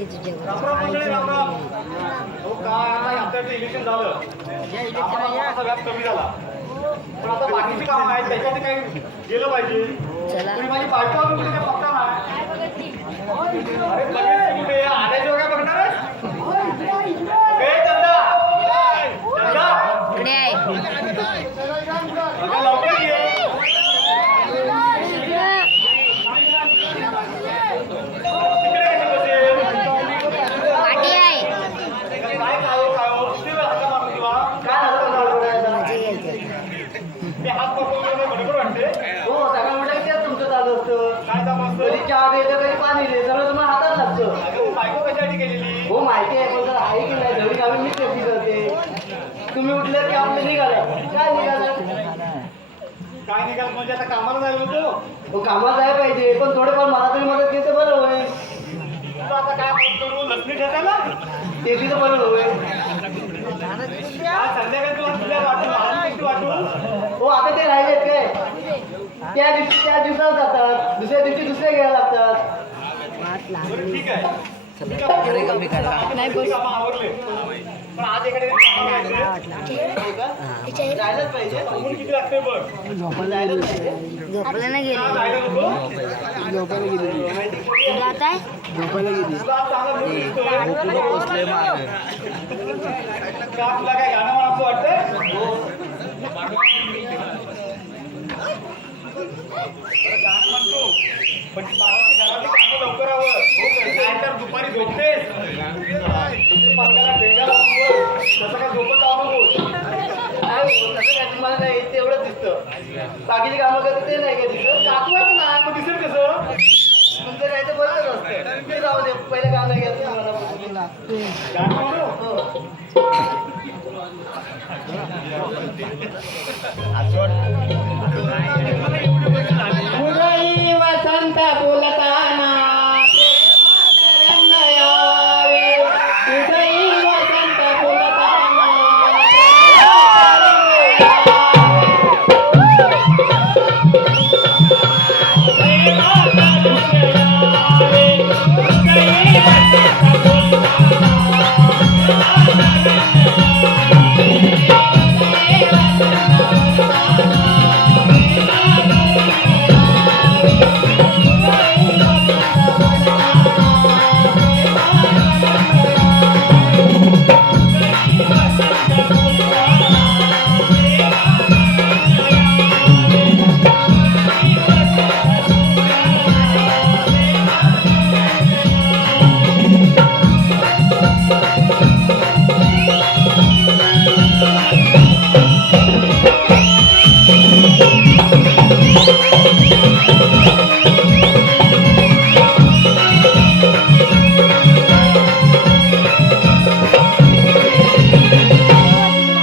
माहिती तुझ्या काय आता इलेक्शन झालं असा व्याप कमी झाला पण आता बाकीची कामं आहेत त्याच्यात काही गेलं पाहिजे. तुम्ही माझी पार्टी वाजून कुठे बघता नाही अरे बघायचं कुठे आल्याशिवाय काय बघणार आहे चंदा चंदा इकडे आहे बघा लवकर ये पाठी आहे काय काय हो किती वेळ हाका मारतो किंवा काय झालं माझे घ्यायचे मी हात पकडून बरोबर वाटते हो सकाळ म्हटलं की तुमचं चालू असतं. काय काम असतं कधी चहा द्यायचं कधी पाणी द्यायचं सगळं तुम्हाला हातात लागतं. अगं बायको कशासाठी केलेली हो माहिती आहे पण जर आहे की नाही घरी कामी मीच शेती करते. तुम्ही उठले की आपलं निघालं काय निघालं काय निघाल म्हणजे आता कामाला जायला होतो हो कामाला जायला पाहिजे पण थोडेफार मला तरी मदत केली तर बरं होय. तू आता काय करू लसणी ठेवायला शेती तर बरं होय. संध्याकाळी तुला तुला वाटू हो आता ते राहिलेत काय त्या दिवसाला जातात दुसऱ्या दिवशी दुसरे घ्यायला लागतात. बरं ठीक आहे कामं आवरले पण आज एखाद्या जायलाच पाहिजे ऊन किती लागते बघ जायलाच पाहिजे. झोपलं नाही गेलं जायला नको तुला आता आहे? तुला आज चांगला मूड दिसतोय. का तुला काय गाणं म्हणावं वाटतंय बरं गाणं म्हणतो पण घरातली कामं लवकर हवं नाहीतर दुपारी झोपतेस पालकाला भेंगा लागतो तसं काय झोपत जाऊ नको काय हो, तसं काय तुम्हाला नाही तेवढंच दिसतं बाकीची कामं करते ते नाही काय दिसत. दाखवायचं ना मग दिसेल कसं तुमचं काय तर बरंच असतं. ते जाऊ दे पहिलं काम नाही घ्यायचं मला मुलीला. गाणं म्हणू हो मुरळी वसंत बोलताना वसंत बोलताना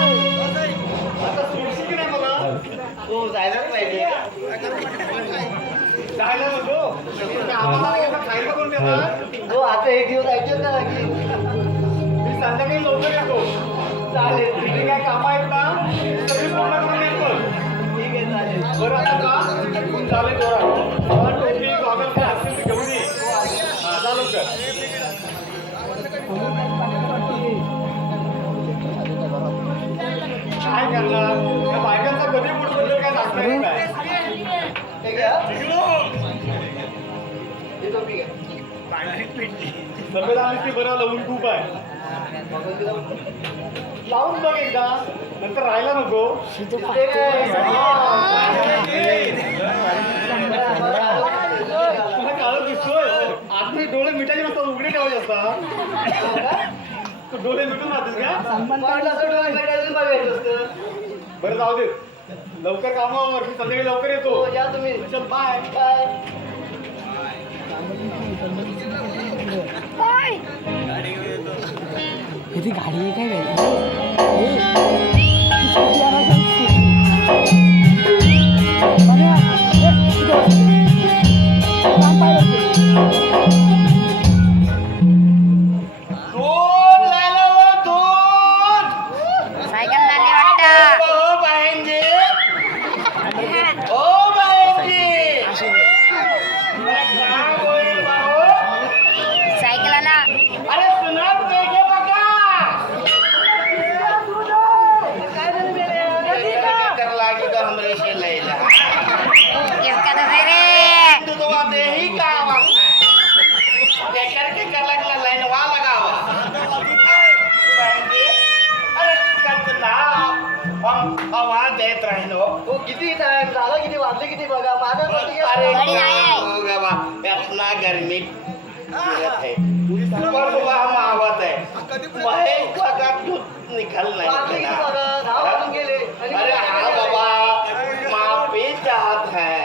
आता सोडशील की नाही मला हो जायलाच पाहिजे. जायला नको आम्हाला नाही का खायला कोण देणार हो आता एक दिवस ऐकत ना की मी संध्याकाळी लवकर येतो चालेल तिथे काय कामं आहेत ना सगळी पूर्ण करून येतो ठीक आहे चालेल. बरं आता का चालेल बरं मला टोपी गॉगल काय असतील ते घेऊन ये हा जा लवकर काय करणार त्या बायकांचा कधी मूड बदलेल काय सांगता येत नाही हे घ्या. निघलो. हे टोपी घ्या. सफेद आलीस की बरं लावून खूप आहे लावून बघ एकदा नंतर राहायला नको शिजू ते काय? तुला काळं दिसतोय आतमध्ये डोळे मिठाचे नसतात उघडे ठेवायचे असतात तू डोळे मिटून राहतेस का वाटलं असं डोळे भेटायचं बघायचं असतं. बरं जाऊ दे लवकर कामावर मी संध्याकाळी लवकर येतो हो या तुम्ही. चल बाय बाय. किती गाडी आहे काय दूध लायला हो, दूध. सायकल लागली वाटतं हो बहिणजी. हो बहिणजी. सायकल आला आवाज देत राहिलो. हो किती टाइम झाला, किती वाजले किती बघा. माझं अरे गाडी नाही आहे. हो बाबा, अपना गर्मी गिरत है. पर बाबा हम आवत है. मैं का दूध निकल वाजले नहीं किती बघा. 10 वाजून गेले. आणि अरे हाँ बाबा, माफी चाहत है.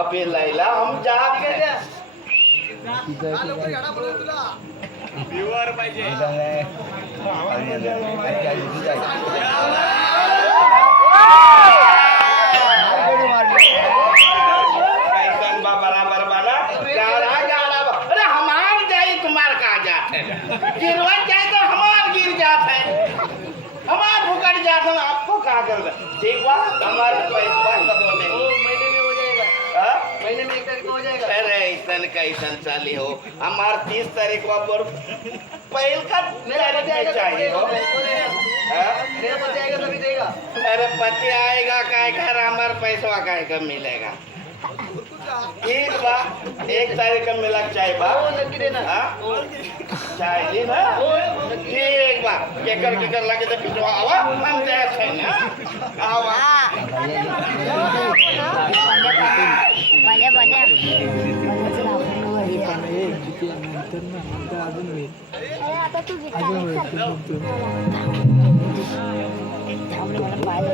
अभी लैला हम जात ठीक आहे है. द्या. व्यूअर पाहिजे. कैसन बा बराबर बाला गाड़ा गाड़ा बा. अरे हमार जाई तुम्हार का जात है. गिरवा जाए तो हमार गिर जात है. हमार भुकट जात है. आपको क्या करना. ठीक बा, हमारे पैसा सब होने. हो महीने में हो जाएगा. हाँ? महीने में 1 तारीख को हो जाएगा. अरे ऐसन कैसन चाली हो. हमार 30 तारीख को पर पहल का मेरा पति आएगा तो चाहिए हो. हाँ? मेरा पति आएगा तभी देगा. अरे पति आएगा काय घर हमार पैसा काय का मिलेगा. ठीक बा, 1 तारीख का मिला चाय बा. हो नक्की देना. हाँ? हो चाय दी ना. हो नक्की. ठीक बा, केकर लगे तो पिछवा आवा हम देख है ना. आवा. हा. पाण्या पाण्याचं नाव. आता तू मला पाहिलं.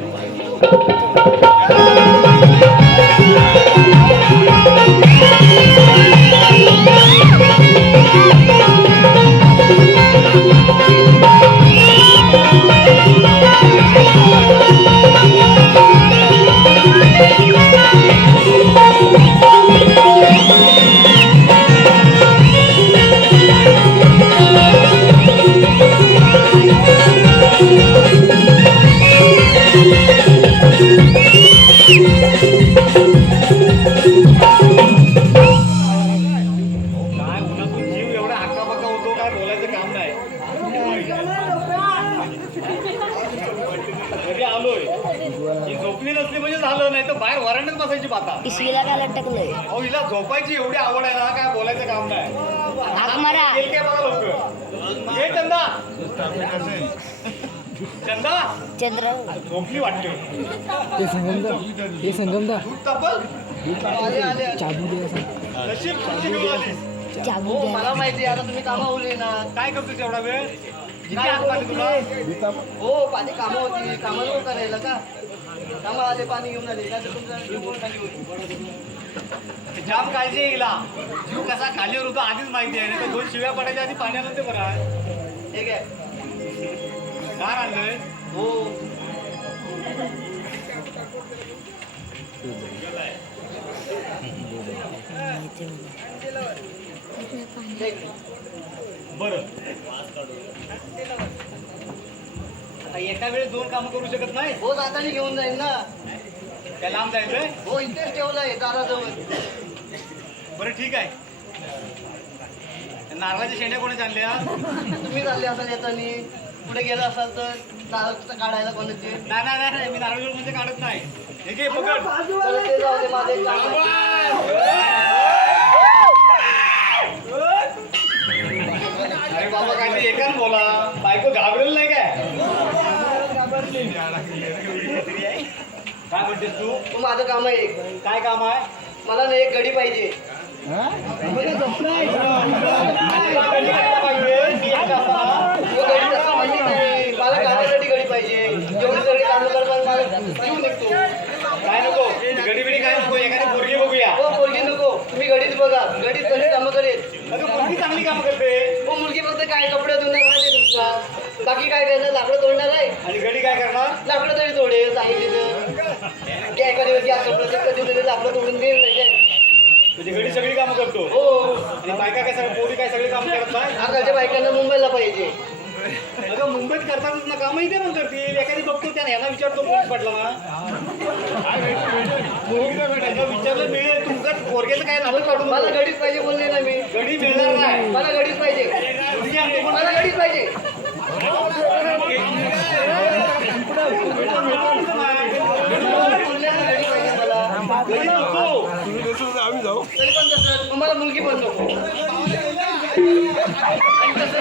काय उन्हातून जीव एवढा हक्काबक्का होतो काय बोलायचं काम नाही. घरी आलोय ही झोपली नसली म्हणजे झालं, नाही तर बाहेर वरांड्यात बसायची पाता. पिशवीला काय लटकलंय. अहो हिला झोपायची एवढी आवड आहे ना, काय बोलायचं काम नाही. हाक मारा. येईल काय बघा लोक. ये चंदा. चंदा चंद्र झोपली वाटते. दूध तापल. आले आले. नशीब खुर्ची घेऊन आलीस. चाबू हो द्या. मला माहिती आहे. आता तुम्ही कामावर ना. काय करतोस एवढा वेळ. किती हात पाणी तुला. हो पाणी कामं होती. कामं नको करायला का. कामं आले पाणी घेऊन आले. नाही तर तुमचा जीव कोण खाली होईल. जाम काळजी आहे हिला. जीव कसा खालीवर होतो आधीच माहिती आहे. नाही तर 2 शिव्या पडायच्या आधी पाण्याला ते बरं आहे. ठीक आहे. गार आणलंय. हो बरं. आता एका वेळेस 2 कामं करू शकत नाही. हो जाताना घेऊन जाईल ना. त्या लांब जायचंय. हो इथेच ठेवलंय दाराजवळ. बरं ठीक आहे. नारळाच्या शेंड्या कोणाच्या आणल्या. तुम्ही चालले असाल येतानी. पुढे गेला असाल तर नारळ काढायला कोणाचे. नाही नाही नाही मी नारळ म्हणजे काढत नाही. हे घे पकड. बरं, ते जाऊ दे. माझं एक काम आहे. अरे बाबा काय ते एकाच बोला. बायको घाबरेल नाही काय. काय म्हणतेस तू. हो, माझं काम आहे एक. काय काम आहे. मला ना एक गडी पाहिजे. गडी काय पाहिजे. मी एकटा असताना. तो गडी तसा माहिती नाही. मला कामासाठी गडी पाहिजे. जेवढी सगळी कामं करतात मला जीव निघतो. काय नको. गडी बिडी काय नको. एखादी पोरगी बघूया. हो पोरगी नको. तुम्ही गडीच बघा. गडीत कशी कामं करेल. अगं पोरगी चांगली काम करते. हो मुलगी फक्त काय कपडे धुणार म्हणजे तुमचा. बाकी काय करणार. लाकडं तोडणार आहे. आणि गडी काय करणार. लाकडं तरी तोडे सांगितलं की एखादी व्यक्ती असं प्रत्येक कधीतरी लाकडं तोडून देईल नाही काय. तुझी गडी सगळी कामं करतो. हो आणि बायका काय सगळं पोरी काय सगळी कामं करत नाही. आजकालच्या बायकांना मुंबईला पाहिजे. अगं मुंबईत करतातच ना कामं. इथे पण करतील. एखादी बघतो त्याने यांना विचारतो पोलीस पडला ना. विचारलं मिळेल. तुमचं पोरगेचं काय नाटक काढून मला गडीच पाहिजे बोलले ना मी. गडी मिळणार नाही. मला गडीच पाहिजे. मुलगी आणतो पण मला गडीच पाहिजे. बोलले ना गडी पाहिजे मला. गडी नको. तरी पण तसं मला मुलगी पण नको. आणि तसं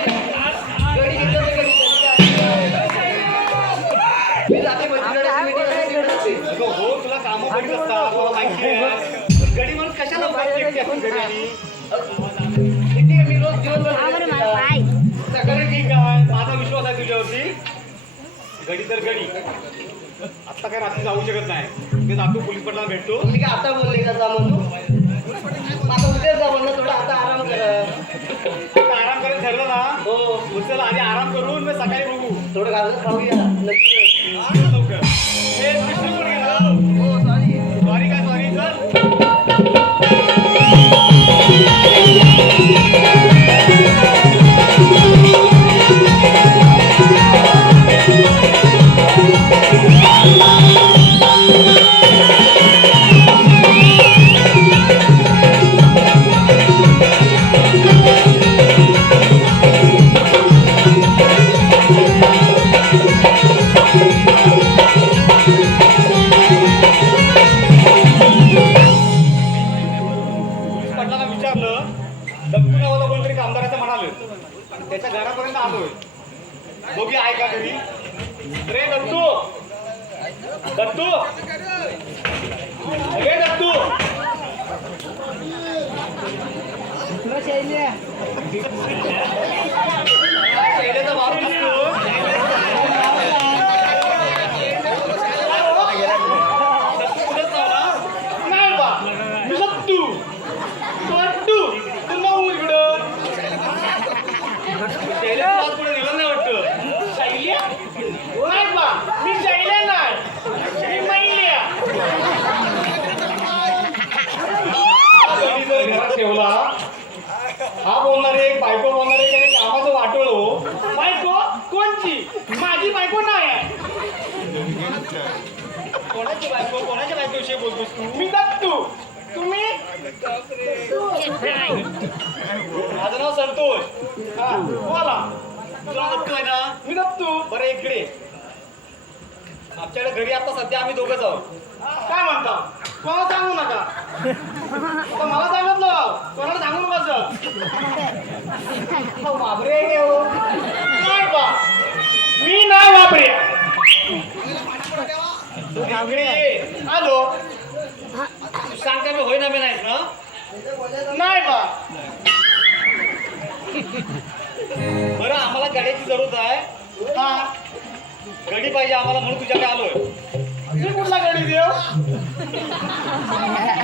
गडी घेतलं तर गडी पाहिजे. मी जाते मंदिरात मीटिंग अगं हो तुला कामं करीत असतात मला माहिती आहे. गडी माणूस कशाला उगाच एकटी आपण घरी आली? किती आहे, मी रोज दिवसभर हा बरं घरी मला असते. पाय सगळे ठीक आहे माझा विश्वास आहे तुझ्यावरती. गडी तर गडी आता काय रात्री जाऊ शकत नाही. मी जातो पोलीस पटला भेटतो. तुम्ही काय आता बोलले का जा म्हणून? आता उद्या जा म्हणलं, थोडा आता आराम करा. आता आराम करायचं ठरलं ना हो, उचल आधी आराम करून मग सकाळी बघू. थोडं घालून खाऊया नक्की. आ, लवकर हे विष्णू कोण गेला? हो, सॉरी. सॉरी काय सॉरी चल. पोलीस पाटलांना विचारलं दत्तू नावाला कोणतरी कामगाराचं म्हणाले त्याच्या घरापर्यंत आलोय. बघी आहे का घरी? रे दत्तू दत्तू रे दत्तू शैलेचा बाप दिसतो. दत्तू कुठंच नव्हता? नाही बा मी दत्तू दत्तू तू नऊ इकडं शैलेचा बाप पुढे गेलं नाही वाटतं. शैल्या नाही बा मी शैल्या नाही मी मैल्या. कधी जर घरात ठेवला हा बोलणार एक बायको बोलणार एक आणि कामाचं वाटोळ हो. बायको कोणची? माझी बायको नाही आहे. कोणाची बायको कोणाच्या बायकोविषयी बोलतोस तू? मी दत्तू. तुम्ही? माझं नाव संतोष. हा बोला. तुला दत्तू आहे ना? मी दत्तू. बरं इकडे आमच्याकडे घरी आता सध्या आम्ही दोघंच आहोत. काय म्हणता? कोणाला सांगू नका. आता मला सांगितलं कोणाला सांगू नका. बाबरे नाही बा मी नाही बाबरे. तू इकडे ये. आलो. तू सांगता मी होय ना मी नाहीस ना? नाही बा. बरं आम्हाला गाड्याची जरूरत आहे. हा गडी पाहिजे आम्हाला म्हणून तुझ्याकडे आलोय. मी कुठला गडी देव?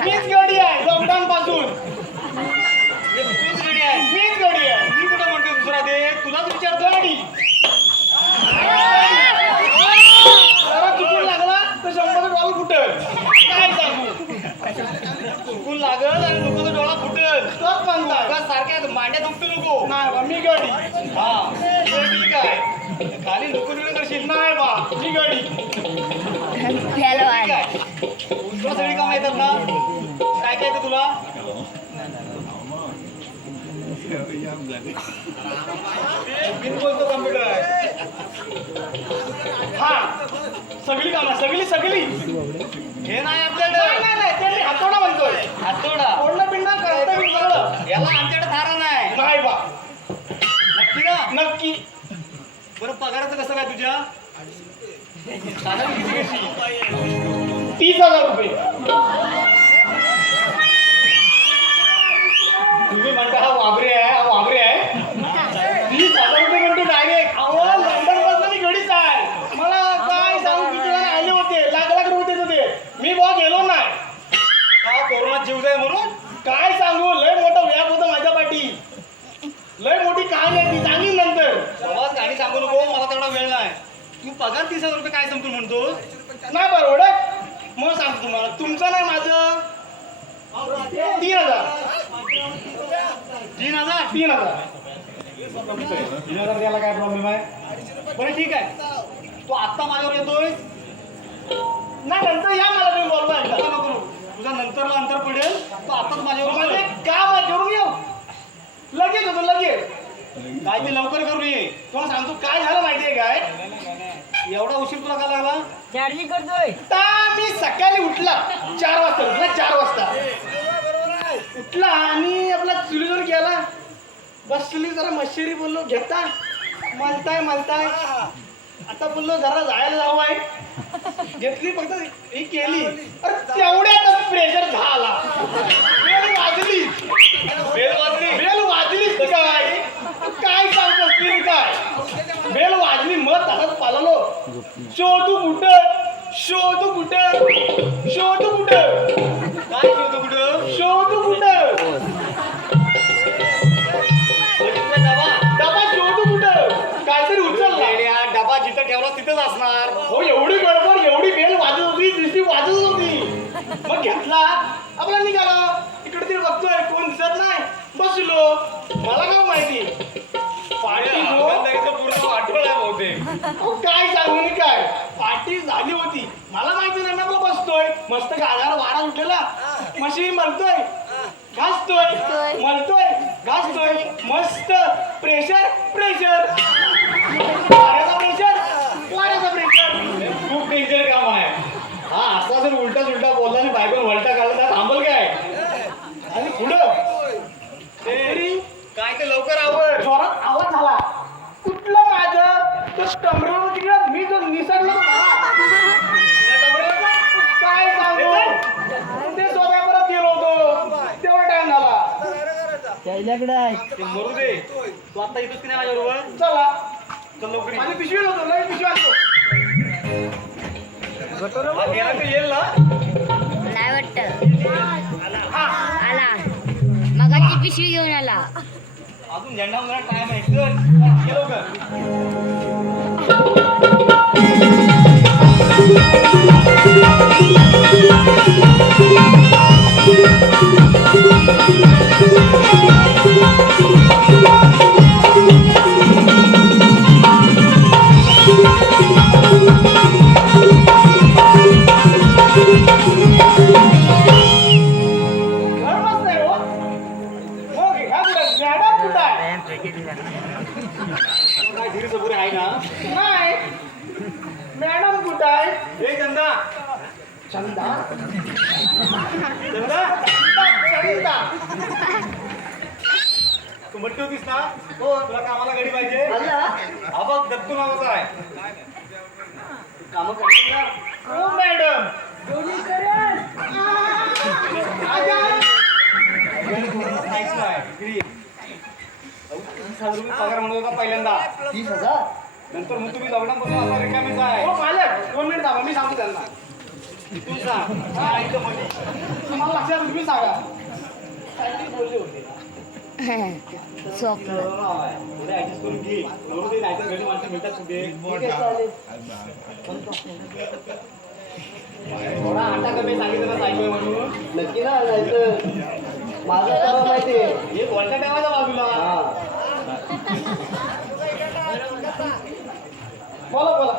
मीच गडी आहे लॉकडाऊन पासून. तूच गडी आहे? मीच गडी आहे. मी कुठं म्हणतो दुसरा दे? तुलाच विचारतो गाडी. जरा चुकून लागला तर $100 फुटल. काय सांगू? चुकून लागल आणि नको डोळा फुटल. तोच म्हणता सारख्या मांड्या दुखतो नको. नाही बा मी गडी. हा ठीक आहे. खाली नको दिलं करशील. नाही बा मी गडी. पहलवान तुला सगळी कामं येतात ना? काय काय येतं तुला? बोलतो कम्प्युटर आहे. हा सगळी कामं सगळी सगळी हे नाही आपल्याकडे. नाही ते मी हातोडा म्हणतोय. हातोडा ओढणं पिंडं करता मी सगळं. याला आमच्याकडे थारा नाही. नाही बा. नक्की ना? नक्की. बरं पगाराचं कसं काय तुझ्या? साधारण किती कशी? 30,000 रुपये. तुम्ही म्हणता हा वाबरे आहे हा वाबरे आहे. 30,000 रुपये म्हणतो डायरेक्ट. अहो लंडन पासून मी घडीच आहे. मला काय सांगू किती जण आले होते लाख लाख रुपये देत होते. मी बॉ गेलो नाही. का कोरोनात जीव जाय म्हणून? काय सांगू लय मोठं व्याप होतं माझ्या पाठी. लय मोठी कहाणी आहे ती सांगीन नंतर. बाबा कहाणी सांगू नको मला तेवढा वेळ नाही. तू पगार 30,000 रुपये काय समजून म्हणतो? नाही बरोबर मग सांगतो तुम्हाला. तुमचं नाही माझं 3,000. 3,000 3,000 द्यायला काय प्रॉब्लेम आहे? बरं ठीक आहे. तू आत्ता माझ्यावर येतोय नाही नंतर या मला तुम्ही बोलवा. नको तुझा नंतरला अंतर पडेल. तू आत्ताच माझ्यावर म्हणजे काम आहे करून येऊ. लगेच होतो लगेच. काय ते लवकर करून ये. तुला सांगतो काय झालं माहितीये काय? एवढा उशीर तुला का लागला? चार्जिंग करतोय. मी सकाळी उठला 4 वाजता. उठला 4 वाजता उठला आणि आपला चुलीवर गेला. बसली जरा मशेरी बोललो घेता म्हणताय आता बोललो जरा जायला जाऊ आहे. घेतली फक्त ही केली अरे तेवढ्यातच प्रेशर झाला बेल वाजली बेल वाजली काय काय सांगतोस तू काय बेल वाजली मग तसंच पाललो शोधू कुठं शोधू कुठं शोधू कुठं काय शोधू कुठं शोधू कुठं डबा शोधू कुठं काहीतरी उचलला डबा जिथं ठेवला तिथंच असणार हो एवढी गडबड एवढी बेल वाजत होती दिसती वाजत होती मग घेतला आपला निघाला इकडे तिकडे बघतोय कोण दिसत नाही बसलो मला काय माहिती पार्टी पूर्ण आठवण आहे बहुतेक काय सांगू मी काय पार्टी झाली होती मला माहिती नाही आपला बसतोय मस्त गाजार वारा उठलेला मशी म्हणतोय घासतोय म्हणतोय घासतोय मस्त प्रेशर प्रेशर वाऱ्याचा प्रेशर वाऱ्याचा प्रेशर खूप डेंजर काम आहे हा असा जर उलटा सुलटा बोलला आणि बायकोन वलटा काढला तर थांबल काय आणि पुढं तरी काय ते लवकर आवड जोरात आवाज झाला कुठलं माझं तर कमरेवर तिकडं मी जो निसरलो काय सांगू ते सोप्या परत गेलो होतो तेवढा टाइम झाला ते मरू दे तू आता इथंच की नाही माझ्याबरोबर चला चल लवकर माझी पिशवी होतो नवीन पिशवी आणतो गेला तर येईल ना नाही वाटत आला मगाची पिशवी घेऊन आला अजून झेंडा मला टाइम आहे चल लवकर घर मस्त आहे हो मग ह्या कुठं मॅडम कुठं आहे काय धीर सबुरी आहे ना नाही मॅडम कुठं आहे हे चंदा चंदा चंदा चंदा तू म्हटली होतीस ना हो तुला कामाला गाडी पाहिजे हा बघ दत्तू नावाचा आहे काम करणार ना हो मॅडम पगार म्हणत होता पहिल्यांदा 30,000 नंतर मग तुम्ही लग्नापासून आता रिकामीच आहे हो मालक 2 मिनिट थांबा मी सांगतो त्यांना तू सांग हा इथं मध्ये मला लक्षात तुम्ही सांगा काहीतरी बोलले होते स्वप्न थोडं ऍडजस्ट करून घे बरोबर ते नाहीतर घरी माणसं मिळतात तुझे थोडा आटा कमी सांगितलं ना सायकल म्हणून नक्की ना नाहीतर माझं तर माहिती आहे हे बोलता ठेवायचा बाजूला बोला बोला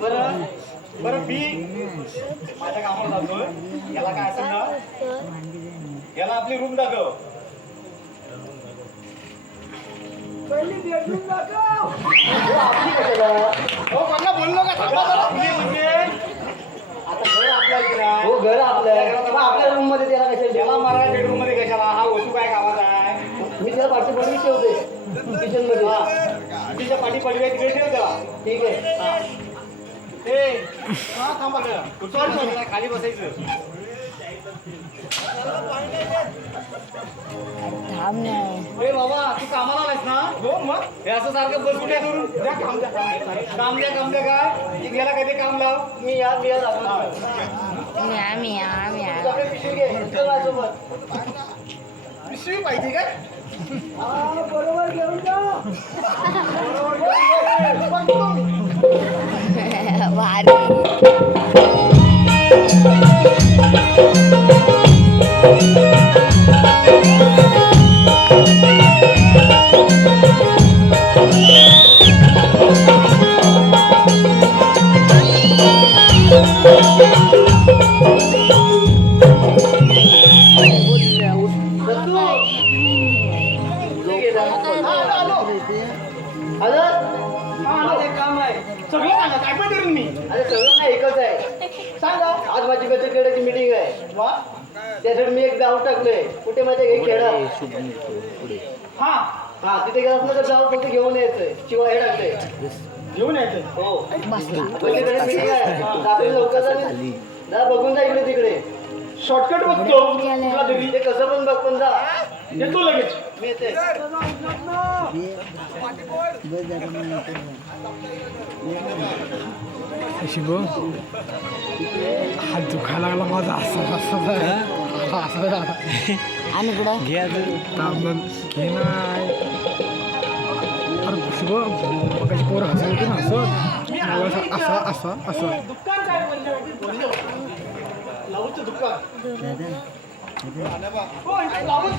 बरं बरं मी माझ्या कामाला जातोय याला काय असेल ना याला आपली रूम दाखव हो मला बोललो का थांबा जरा. म्हणजे आता घर आपल्या इकडे आहे. हो घर आपलं आपल्या रूम मध्ये त्याला कशाला याला मारा बेडरूम मध्ये कशाला हा वस्तू काय कामाचा आहे मी त्याला पाठी पडवी ठेवते किचन मध्ये तिच्या पाठी पडवी तिकडे ठेव त्याला ठीक आहे हा. ए हा थांबा जरा. उचल जरा, खाली बसायचं थांब नाही ए बाबा तू कामाला आलायस ना हो मग हे असं सारखं बस कुठे करून द्या काम द्या काम द्या काय की गेला काय ते काम लाव मी या आम्ही पिशवी घे चल माझ्यासोबत पिशवी पाहिजे काय बरोबर घेऊन जा भारी काम आहे सगळं सांगा काय पण करून मी अरे सगळं नाही एकच आहे सांगा आज माझी बचत गटाची मीटिंग आहे वा त्यासाठी मी एक गाव टाकलंय कुठे माहिती खेळा हा हा तिथे गेलास ना तर जाऊ फक्त घेऊन यायचंय शिवाय हे टाकलंय घेऊन यायचं हो बसला पलीकडे meeting आहे. रात्री लवकर जा. जा बघून जा इकडे तिकडे शॉर्टकट बघतो तुला घरी ते कसं पण बघ पण जा येतो लगेच मी येते शिव हात दुखायला लागला माझा असं आणि कुठं घे नाही अरे शिव कशी पोरं हसत होती ना असं असं असं दुकान काय म्हणजे ब्लाऊजचं दुकान हो इथे ब्लाऊज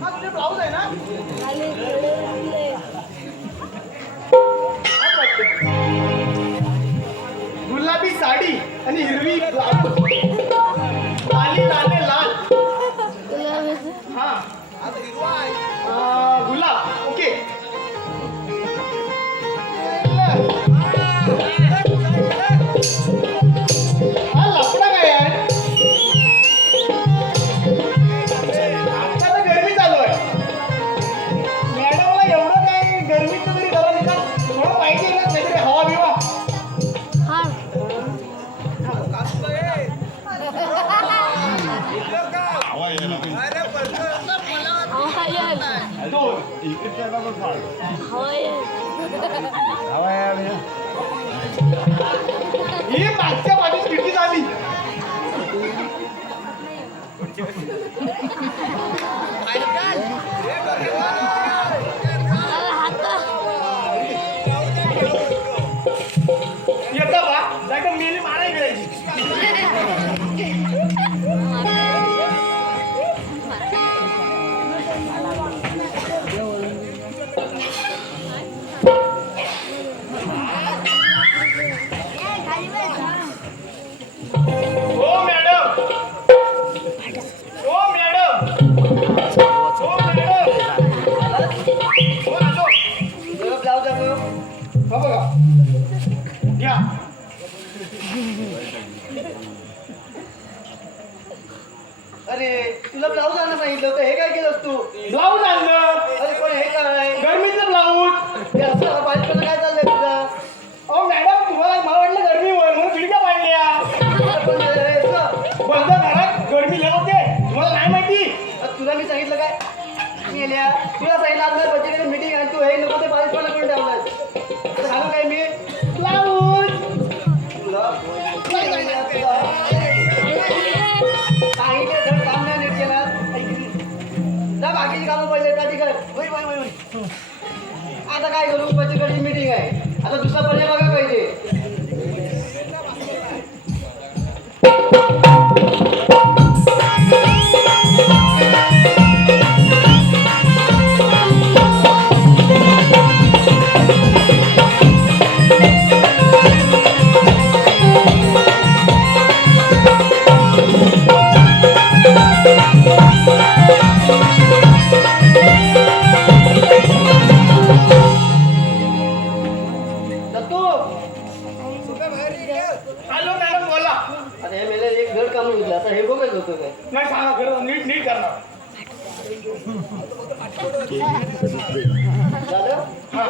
हा तुझे ब्लाऊज आहे ना गुलाबी साडी आणि हिरवी ब्लाऊज लाली लाले लाल हा गुलाब ओके हा लफडा काय आहे आता तर गरमी चालू आहे मॅडमला एवढं काय गरमीचं तरी जरा नाही का थोडं पाहिजे ना काहीतरी हवा बिवा दोन ही मागच्या बाजूस खिडकी झाली येता बा जायचं मेली मारायला करायची हो मॅडम हो मॅडम हो मॅडम हो आलो ब्लाऊज दाखव हा बघा घ्या अरे तुला ब्लाऊज आणलं सांगितलं होतं हे काय केलंस तू ब्लाऊज आणलं अरे पण हे काय गरमीचं ब्लाऊज हे असं बाहेरपर्यंत काय चाललंय तुझं अहो मॅडम तुम्हाला मला वाटलं गरमीवर म्हणून खिडक्या पाडल्या अरे पण हे असं, बंद घरात गरमी लय होते तुम्हाला नाही माहिती आता तुला मी सांगितलं काय मी येल्या तुला सांगितलं आपल्या बच्चेकडे मीटिंग आहे तू हे नको ते बाहेरपर्यंत करून ठेवलाय तर सांगू काय मी ब्लाऊज तुला सांगितलं धड काम नाही नीट केला जा बाकीची कामं पडले त्या ठिकाणी आता काय करू बच्चेकडची मीटिंग आहे आता दुसरा पर्याय बघा पाहिजे दत्तू हॅलो मॅडम बोला आता हे मेले एक धड काम होतं आता हे बघायचं होतं काय नाही सांगा खरं नीट नीट करणार झालं हा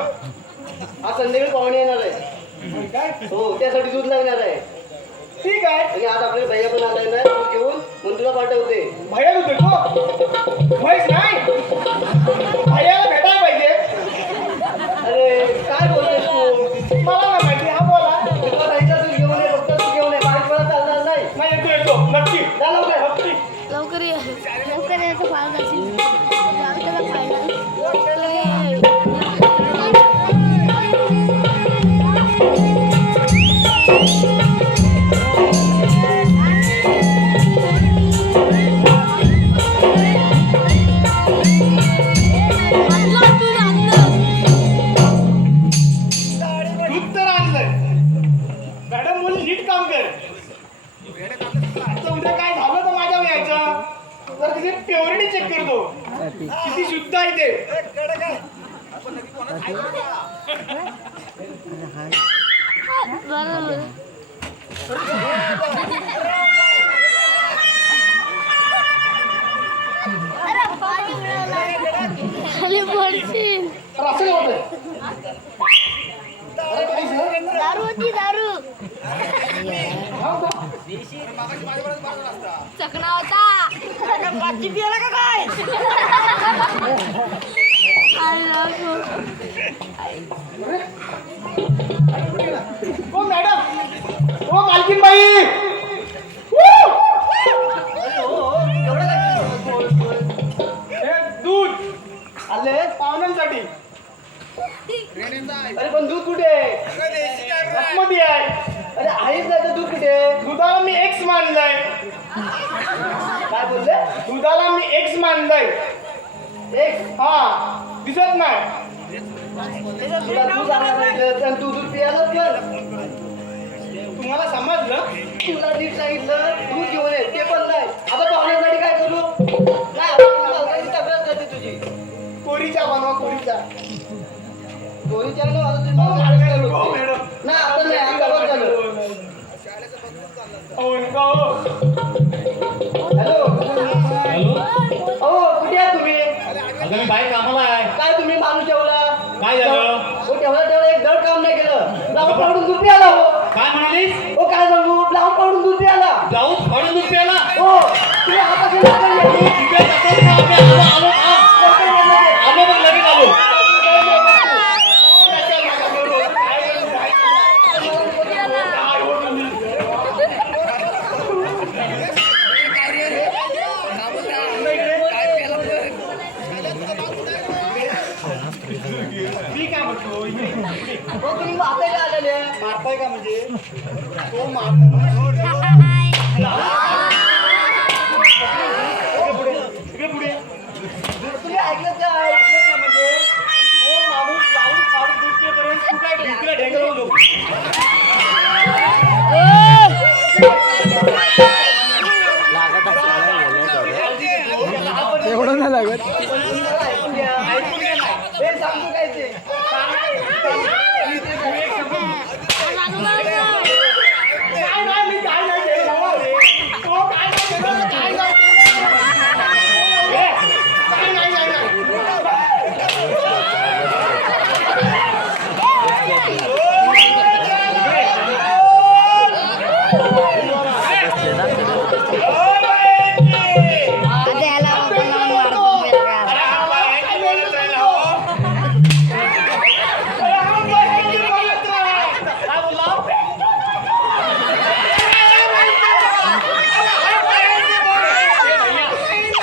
आज संध्याकाळी पाहुणे येणार आहे काय हो त्यासाठी दूध लागणार आहे ठीक आहे आणि आज आपले भैया पण आलाय ना दूध घेऊन म्हणून तुला पाठवते भैया तू भेटतो म्हैस नाही भैयाला भेटायला पाहिजे अरे काय बोलतोस तू मला नाही माहिती हा बोला तुला सांगितलं तू घेऊन ये फक्त तू घेऊन ये बाहेर परत चालणार नाही नाही येतो येतो नक्की जा लवकर नक्की लवकर ये लवकर यायचं फायदा असेल त्याला फायदा दूध तर आणलंय मॅडम बोल नीट काम कर आता उद्या काय झालं तर माझ्यावर यायचं तर तिथे प्युरिटी चेक करतो किती शुद्ध आहे ते बरोबर खाली पडशील तर असं होतंय अरे काही चकना होता ओ मॅडम, ओ मालकीन बाई, दूध आले पाहुण्यांसाठी. अरे पण दूध कुठे आहे? मध्ये आहे. अरे आहेच नाही तर दूध कुठे आहे? दुधाला मी एक्स मानलंय. काय बोलले? दुधाला मी एक्स मानलंय. एक हा, दिसत नाही. तुला दूध आणायला सांगितलं आणि तू दूध प्यायलाच पण तुम्हाला समजलं? तुला नीट सांगितलं दूध घेऊन ये ते पण नाही. आता पाहुण्यासाठी काय करू? काय आता तक्रार करते तुझी कोरीचा बनवा, कोरीचा. दोन्हीच्या ना आता तुम्ही मला गाडी चालू हो, होती. मॅडम. नाही आता नाही आता बंद झालं. हो का हो? हॅलो हॅलो अहो कुठे आहे तुम्ही? अगं मी बाहेर कामाला आहे. काय तुम्ही माणूस ठेवला? काय झालं? हो ठेवला एक धड काम नाही केलं. ब्लाऊज फाडून दूध प्यायला हो. काय म्हणालीस? हो काय सांगू ब्लाऊज फाडून दूध प्यायला. ब्लाऊज फाडून दूध प्यायला? हो तुम्ही आता गेला का नाही? तिथे तसंच ना, आम्ही आलो मग लगेच आलो. मी काय म्हणतो, हो तुम्ही आता काय आलेले? मारताय का म्हणजे? तो मारतो. इकडे पुढे. तुम्ही ऐकलं काय? ऐकलं का म्हणजे? तो माणूस ब्लाऊज फाडून दूध पिईपर्यंत तू काय भिंतीला ढेंगरवून झोपतो. एवढं नाही लागत. ऐकून घ्या. हे सांगतो काय ते? काय नाही, मी काय नाही केलं बाबा. तो काय नाही केलं, काय नाही केलं. काय नाही, नाही, नाही.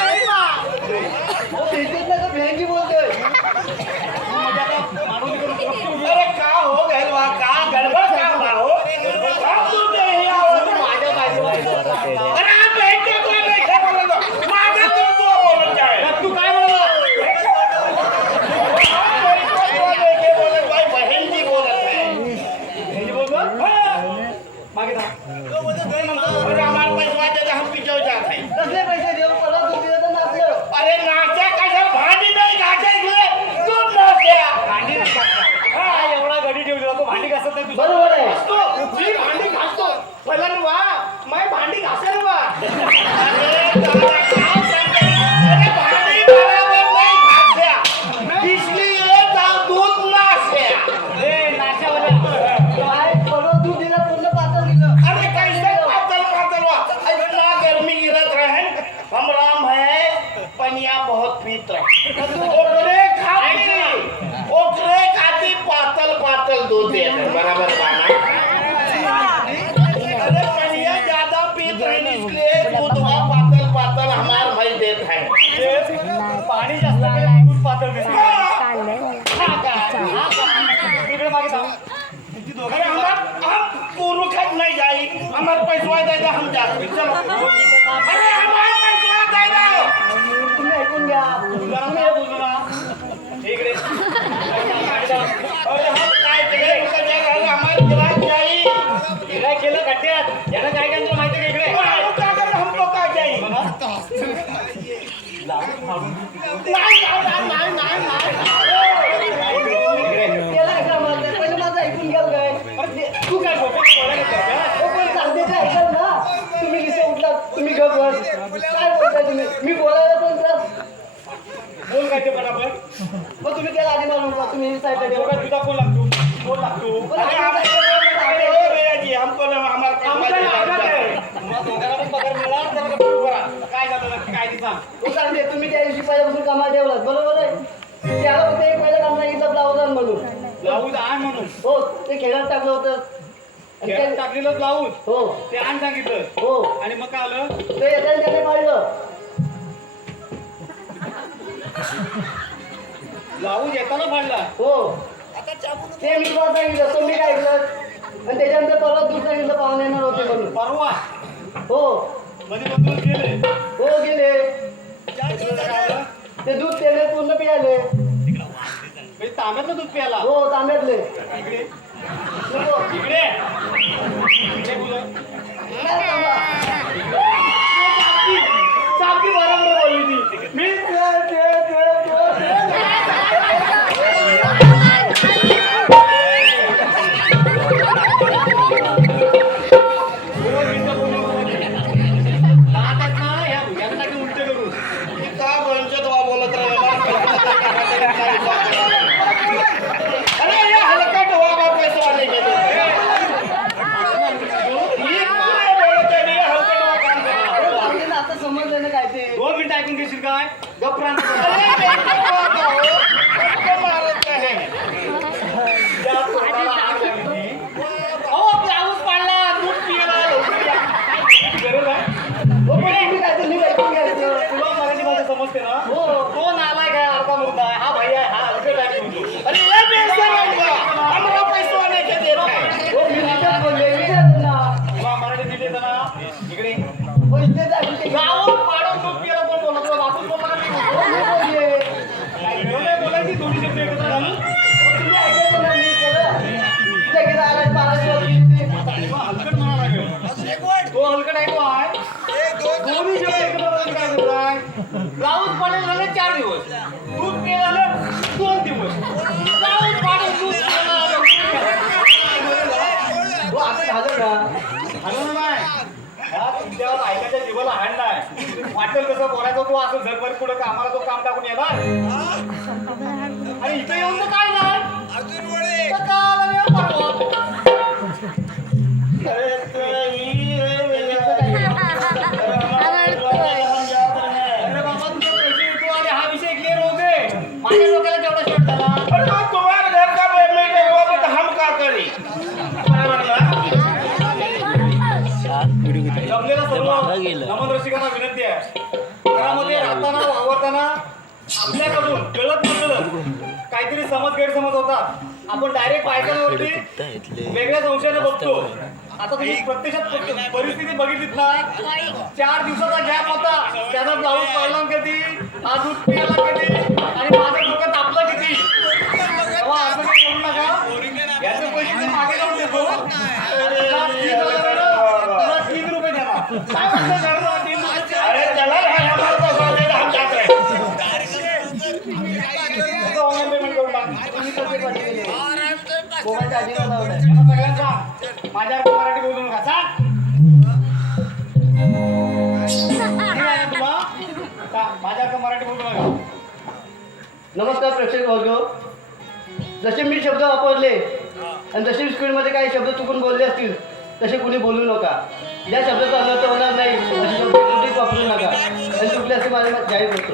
हो भेटत नाही तर भेंडी बोलतोय. अरे का हो गैरवा, का गडबड का हो? अब तू ते हे आवाज माझ्या बाजूला. अरे आप भेटते कोण नाही काय बोलत हो? माझं तू बोलत आहे. तू काय बोलला? बहन जी बोलत आहे. बहन जी बोलतो? मागे जा. अरे हमारे पैसा दे दे, हम पीछे जाते हैं. कसले पैसे देऊ परत दूध दिलं तर नाचलं. अरे नाश्ता कशा भांडी नाही घासायचं, दूध नाश्ता. भांडी नाही घासायचं. हा, एवढा गडी ठेवला तो भांडी घासत नाही. बरोबर आहे. घासतो, मी भांडी घासतो. पहिला ना वा, मैं भांडी घासेल वा. अरे दादा, काय सांगते? अरे भांडी बराबर नाही घास्या. इसलिए दूध नाश्ता. ए, नाश्त्यावाला. काय परत दूध दिलं पूर्ण पातळ दिलं. अरे कैसे पातल पातल वा. इतना गर्मी गिरत रहे, हम राम है, पनिया बहुत पीत रहे. ओकरे खाती पातल पातल दूध दे रहे, बराबर पाना. अरे पनिया ज्यादा पीत रहे इसलिए दूधवा पातल पातल हमार भाई देत है. पाणी जास्त पिले दूध पातल देते. इकडे मागे जाऊ. अरे हम पुरुखत नहीं जाई, हमार पैसा दे दे, हम जाते. चलो. अरे हमार पैसा दे दे. तुम्ही ऐकून घ्या. तुम्ही हे बोलू ना. इकडे. अरे हम काय तिकडे इकडे जायला हमार गिराक जाई. गिराक केलं कट्ट्यात. यानं काय काय तुला माहिती का इकडे? हम तो काय जाई. त्याला कशाला म्हणतात? पहिले माझं ऐकून घ्याल काय? तू काय हो, पण सांगते ते ऐकाल ना. तुम्ही किती उठला तुम्ही गप बस. काय बोलताय तुम्ही? मी बोलायला पण त्रास. बोल काय ते बराबर. मग तुम्ही त्याला आधी मारून उठला. तुम्ही साईडला ठेवा. एवढा तुझा कोण लागतो? कोण लागतो? अरे हमको ना हमारे पैसा दे. काय ते सांग. तो सांगते तुम्ही त्या दिवशी पहिल्यापासून कामाला ठेवलात बरोबर आहे. त्याला फक्त एक पहिलं काम सांगितलं ब्लाऊज आण म्हणून. ब्लाऊज आण म्हणून. हो ते खेळात टाकलं होतं आणि खेळात ते- टाकलेलं ब्लाऊज हो ते आण सांगितलं हो आणि मग काय आलं. ते येताना त्याने पाहिलं. ब्लाऊज येताना फाडला. हो ते मी तुम्हाला सांगितलं तो मी काय ऐकलं आणि त्याच्यानंतर परत दूध सांगितलं पाहुणे येणार होते म्हणून. परवा हो मध्ये बदलून गेले. हो गेले त्याच्यानंतर काय आलं. ते दूध त्याने पूर्ण पियाले. म्हणजे तांब्यातलं दूध प्यायला. हो तांब्यातले इकडे नको. इकडे इकडे बोला. चालती बरोबर बोलली ती. मी उलट करू. काय बोलतो तो बोलत राहिला. अरे ये हलकट हुआ बा पैसे वाले के तो. ये काय बोलत आहे रे हलकट हुआ काम कर. आपल्याला आता समजलं ना काय ते. 2 मिनिटं ऐकून घेशील काय. गप्प राहणार. अरे बेटे को आता हो. सबको मारत आहे. त्या पोटाला आग लागली. अहो ब्लाऊज पाडला दूध पिला लवकर या. गरज आहे. हो पण तुम्ही काय ते नीट ऐकून घ्यायचं. तुला मराठी भाषा समजते ना. हो तो नालायक आहे अर्धा मुर्दा आहे. हा भाई आहे. हा हलकट आहे म्हणतो. अरे ये बेइज्जत होगा. हमरा पैसे वाले के दे रहा है. हो मी नीटच बोलले नीटच ना. तुला मराठी नीट येतं ना. इकडे हो इथेच ऐकून ते. ब्लाऊज पाडून दूध पिला कोण बोलला. तुला बापूच बोलला का मी हो मी बोलले. बोलले. बोलायची दोन्ही शब्द एकत्र घालून. हो, तुम्ही ऐकायचं ना नीट केलं. लगेच आलाय 12 वाजता. तुला हलकट म्हणावं लागेल. तो हलकट आहे तो आहे. दोन्ही शब्द एकत्र घालून काय करताय. ब्लाऊज पाडून झाले 4 दिवस. दूध पिला झालं 2 दिवस. ब्लाऊज पाडून दूध पिला झालं. हो आपण झालं ना. हलवलं नाही. ह्या तुमच्यावर ऐकायच्या जीवाला हाड नाही. वाटेल कसं बोलायचं तो असं झगभर पुढे कामाला तो काम टाकून येणार. आणि इथे येऊन तर काय नाही. तर काल आणि परवा. अरे बाबा तुझे पैसे येतो आणि हा विषय क्लिअर होऊ दे. माझ्या डोक्याला केवढा शॉट झाला. अरे तो तुम्हारे घर का पेमेंट है वो तो हम क्या करें. बराबर ना. जमलेला सर्व नमन रसिकांना विनंती आहे. घरामध्ये राहताना वावरताना आपल्याकडून कळत नकळत काहीतरी गैरसमज होतात. आपण डायरेक्ट बायकांवरती वेगळ्या संशयाने बघतो. आता तुम्ही प्रत्यक्षात परिस्थिती बघितलीत ना. 4 दिवसाचा गॅप होता. त्याचा ब्लाऊज पाडला कधी, हा दूध पियाला कधी आणि माझं डोकं तापलं किती. तेव्हा असं काही करू नका. याचे पैसे मी मागे जाऊन देतो. तुला 3 रुपये देणार. काय म्हणतो घरला 3 रुपये. अरे चला है हमारा तो सौ देगा हम जाते हैं. ऑनलाईन पेमेंट करून टाक. तुम्ही कसे पाठवले? मोबाईलच्या आजीला लावलाय. यांना सगळ्यांचा माझ्यावर मराठी बोलू नका. सांग. ठीक आहे ना तुला. माझ्यावर मराठी बोलू नका. नमस्कार प्रेक्षक वर्ग. जसे मी शब्द वापरले आणि जसे स्कूलमध्ये काही शब्द चुकून बोलले असतील तसे कुणी बोलू नका. ज्या शब्दाचा अनर्थ होणार नाही असे शब्द कुठेच वापरू नका आणि चुकले असे माझ्या जाहीर करतो.